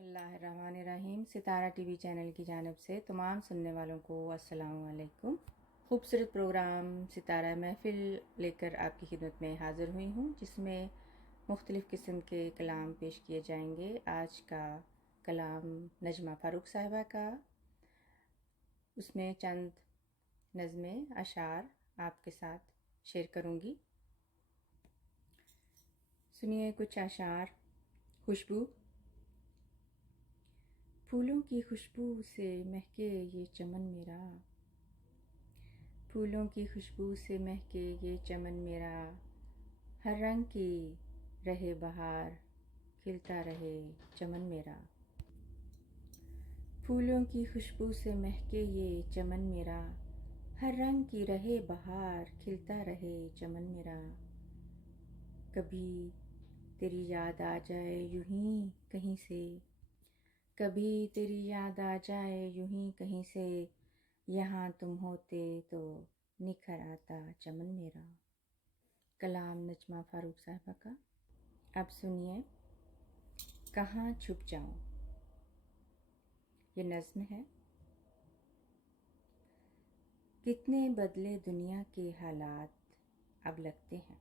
اللہ الرحمن الرحیم۔ ستارہ ٹی وی چینل کی جانب سے تمام سننے والوں کو السلام علیکم۔ خوبصورت پروگرام ستارہ محفل لے کر آپ کی خدمت میں حاضر ہوئی ہوں، جس میں مختلف قسم کے کلام پیش کیے جائیں گے۔ آج کا کلام نجمہ فاروق صاحبہ کا، اس میں چند نظمیں اشعار آپ کے ساتھ شیئر کروں گی۔ سنیے کچھ اشعار۔ خوشبو۔ پھولوں کی خوشبو سے مہکے یہ چمن میرا، پھولوں کی خوشبو سے مہکے یہ چمن میرا، ہر رنگ کی رہے بہار کھلتا رہے چمن میرا۔ پھولوں کی خوشبو سے مہکے یہ چمن میرا، ہر رنگ کی رہے بہار کھلتا رہے چمن میرا۔ کبھی تیری یاد آ جائے یوں ہی کہیں سے، کبھی تیری یاد آ جائے یوں ہی کہیں سے، یہاں تم ہوتے تو نکھر آتا چمن میرا۔ کلام نجمہ فاروق صاحبہ کا۔ اب سنیے کہاں چھپ جاؤں۔ یہ نظم ہے۔ کتنے بدلے دنیا کے حالات اب لگتے ہیں،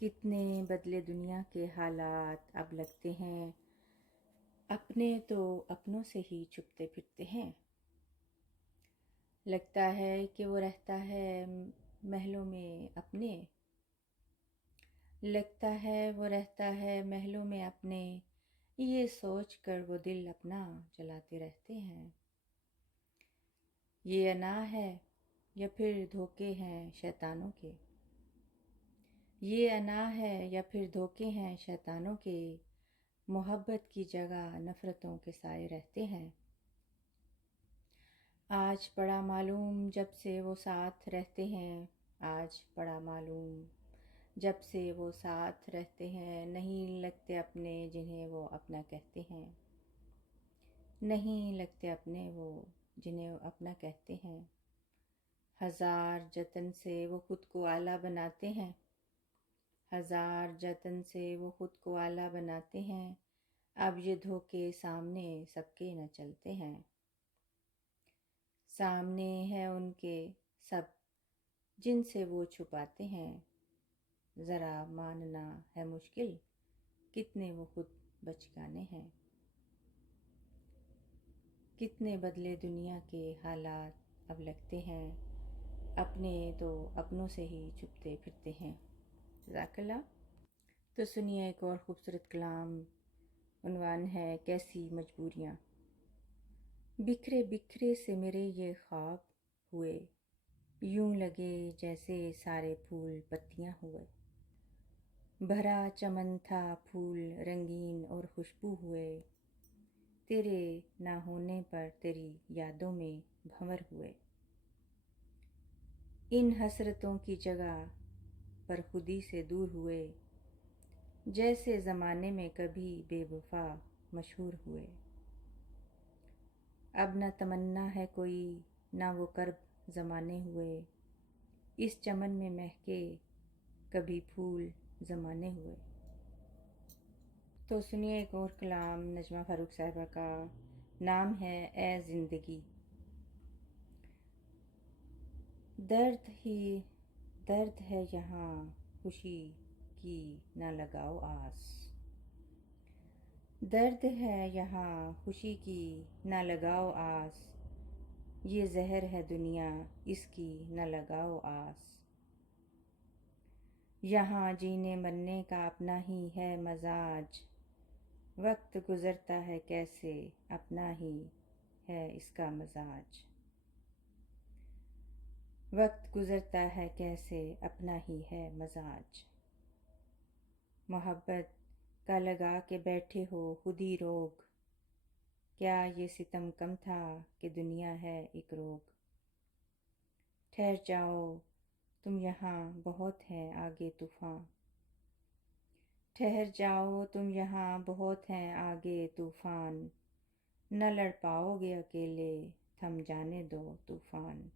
کتنے بدلے دنیا کے حالات اب لگتے ہیں، اپنے تو اپنوں سے ہی چھپتے پھرتے ہیں۔ لگتا ہے کہ وہ رہتا ہے محلوں میں اپنے، لگتا ہے وہ رہتا ہے محلوں میں اپنے، یہ سوچ کر وہ دل اپنا جلاتے رہتے ہیں۔ یہ انا ہے یا پھر دھوکے ہیں شیطانوں کے، یہ انا ہے یا پھر دھوکے ہیں شیطانوں کے، محبت کی جگہ نفرتوں کے سائے رہتے ہیں۔ آج پڑا معلوم جب سے وہ ساتھ رہتے ہیں، آج پڑا معلوم جب سے وہ ساتھ رہتے ہیں، نہیں لگتے اپنے جنہیں وہ اپنا کہتے ہیں، نہیں لگتے اپنے وہ جنہیں وہ اپنا کہتے ہیں۔ ہزار جتن سے وہ خود کو اعلیٰ بناتے ہیں، ہزار جتن سے وہ خود کو اعلیٰ بناتے ہیں، اب یہ دھوکے سامنے سب کے نہ چلتے ہیں۔ سامنے ہے ان کے سب جن سے وہ چھپاتے ہیں، ذرا ماننا ہے مشکل کتنے وہ خود بچگانے ہیں۔ کتنے بدلے دنیا کے حالات اب لگتے ہیں، اپنے تو اپنوں سے ہی چھپتے پھرتے ہیں۔ جزاک اللہ۔ تو سنیے ایک اور خوبصورت کلام، عنوان ہے کیسی مجبوریاں۔ بکھرے بکھرے سے میرے یہ خواب ہوئے، یوں لگے جیسے سارے پھول پتیاں ہوئے، بھرا چمن تھا پھول رنگین اور خوشبو ہوئے، تیرے نہ ہونے پر تیری یادوں میں بھنور ہوئے، ان حسرتوں کی جگہ پر خودی سے دور ہوئے، جیسے زمانے میں کبھی بے وفا مشہور ہوئے۔ اب نہ تمنا ہے کوئی نہ وہ کرب زمانے ہوئے، اس چمن میں مہکے کبھی پھول زمانے ہوئے۔ تو سنیے ایک اور کلام نجمہ فاروق صاحبہ کا، نام ہے اے زندگی۔ درد ہی درد ہے یہاں خوشی کی نہ لگاؤ آس، درد ہے یہاں خوشی کی نہ لگاؤ آس، یہ زہر ہے دنیا اس کی نہ لگاؤ آس، یہاں جینے مرنے کا اپنا ہی ہے مزاج، وقت گزرتا ہے کیسے اپنا ہی ہے اس کا مزاج، وقت گزرتا ہے کیسے اپنا ہی ہے مزاج، محبت کا لگا کے بیٹھے ہو خود ہی روگ، کیا یہ ستم کم تھا کہ دنیا ہے ایک روگ، ٹھہر جاؤ تم یہاں بہت ہے آگے طوفاں، ٹھہر جاؤ تم یہاں بہت ہیں آگے طوفان، نہ لڑ پاؤ گے اکیلے تھم جانے دو طوفان،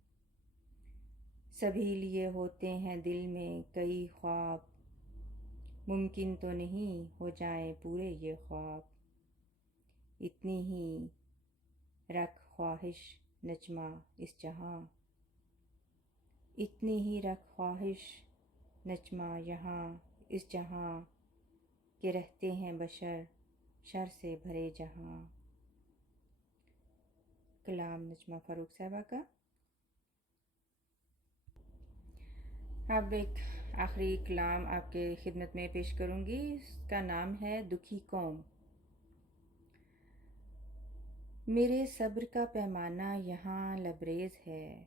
سبھی لیے ہوتے ہیں دل میں کئی خواب، ممکن تو نہیں ہو جائیں پورے یہ خواب، اتنی ہی رکھ خواہش نجمہ اس جہاں، اتنی ہی رکھ خواہش نجمہ یہاں اس جہاں، کہ رہتے ہیں بشر شر سے بھرے جہاں۔ کلام نجمہ فاروق صاحبہ کا۔ اب ایک آخری کلام آپ کے خدمت میں پیش کروں گی، اس کا نام ہے دکھی قوم۔ میرے صبر کا پیمانہ یہاں لبریز ہے،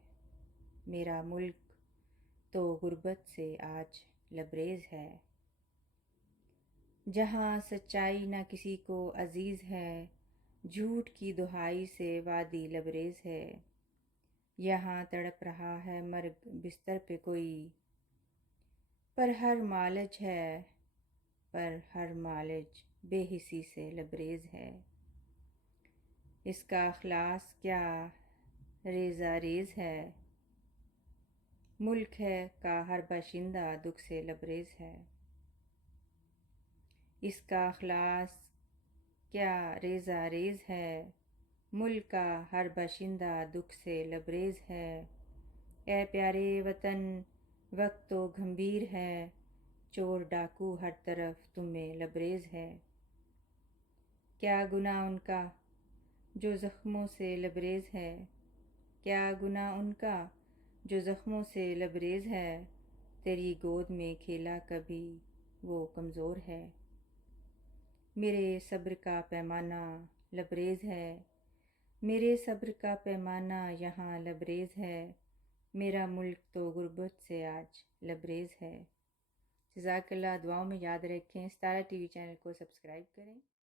میرا ملک تو غربت سے آج لبریز ہے۔ جہاں سچائی نہ کسی کو عزیز ہے، جھوٹ کی دہائی سے وادی لبریز ہے۔ یہاں تڑپ رہا ہے مرگ بستر پہ کوئی، پر ہر معالج ہے، پر ہر معالج بے حسی سے لبریز ہے۔ اس کا اخلاص کیا ریزہ ریز ہے، ملک ہے کا ہر باشندہ دکھ سے لبریز ہے۔ اس کا اخلاص کیا ریزہ ریز ہے، ملک کا ہر باشندہ دکھ سے لبریز ہے۔ اے پیارے وطن وقت تو گھمبیر ہے، چور ڈاکو ہر طرف تم میں لبریز ہے۔ کیا گناہ ان کا جو زخموں سے لبریز ہے، کیا گناہ ان کا جو زخموں سے لبریز ہے۔ تیری گود میں کھیلا کبھی وہ کمزور ہے، میرے صبر کا پیمانہ لبریز ہے، میرے صبر کا پیمانہ یہاں لبریز ہے۔ میرا ملک تو غربت سے آج لبریز ہے۔ جزاک اللہ، دعاؤں میں یاد رکھیں۔ ستارہ ٹی وی چینل کو سبسکرائب کریں۔